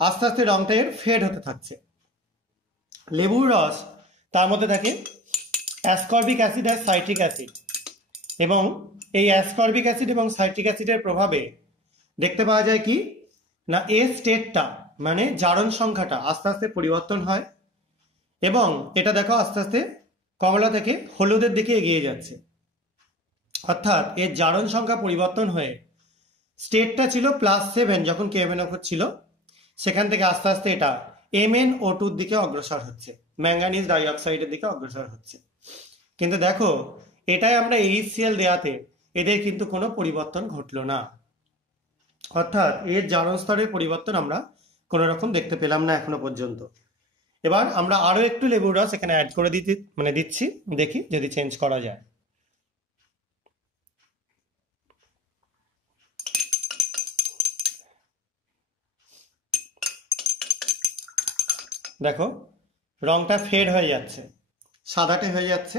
আস্তে আস্তে রংটা এর ফেড হতে থাকছে। লেবুর রস তার মধ্যে থাকে অ্যাসকর্বিক অ্যাসিড আর সাইট্রিক অ্যাসিড, এবং এই অ্যাসকর্বিক অ্যাসিড এবং সাইট্রিক অ্যাসিডের প্রভাবে দেখতে পাওয়া যায় কি না, এ স্টেটটা মানে জারণ সংখ্যাটা আস্তে আস্তে পরিবর্তন হয়, এবং এটা দেখো আস্তে আস্তে কমলা থেকে হলুদের দিকে এগিয়ে যাচ্ছে। অর্থাৎ এর জারণ সংখ্যা পরিবর্তন হয়ে স্টেটটা ছিল +7 যখন KMnO4 ছিল, সেখান থেকে আস্তে আস্তে এটা MnO2 দিকে অগ্রসর হচ্ছে, ম্যাঙ্গানিজ ডাইঅক্সাইডের দিকে অগ্রসর হচ্ছে। কিন্তু দেখো এটাই আমরা HCl দেওয়াতে এদের কিন্তু কোনো পরিবর্তন ঘটলো না, অর্থাৎ এর জারণ স্তরের পরিবর্তন আমরা কোনো রকম দেখতে পেলাম না এখনো পর্যন্ত। এবার আমরা আরো একটু লেবুর রস এখানে অ্যাড করে দিচ্ছি, দেখি যদি চেঞ্জ করা যায়। দেখো রংটা ফেড হয়ে যাচ্ছে, সাদাটে হয়ে যাচ্ছে,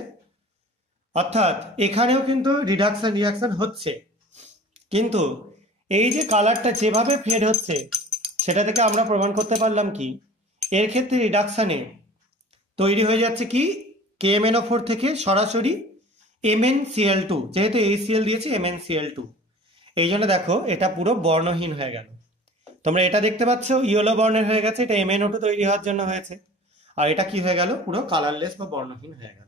অর্থাৎ এখানেও কিন্তু রিয়াকশন হচ্ছে। কিন্তু এই যে কালারটা যেভাবে ফেড হচ্ছে সেটা থেকে আমরা প্রমাণ করতে পারলাম কি এর ক্ষেত্রে রিডাকশানে তৈরি হয়ে যাচ্ছে কি KMnO4 থেকে সরাসরি MnCl2, যেহেতু HCl দিয়েছি MnCl2, এই জন্য দেখো এটা পুরো বর্ণহীন হয়ে গেল। তোমরা এটা দেখতে পাচ্ছ ইয়েলো বর্ণের হয়ে গেছে, এটা MnO2 তৈরি হওয়ার জন্য হয়েছে, আর এটা কি হয়ে গেল পুরো কালারলেস বা বর্ণহীন হয়ে গেল।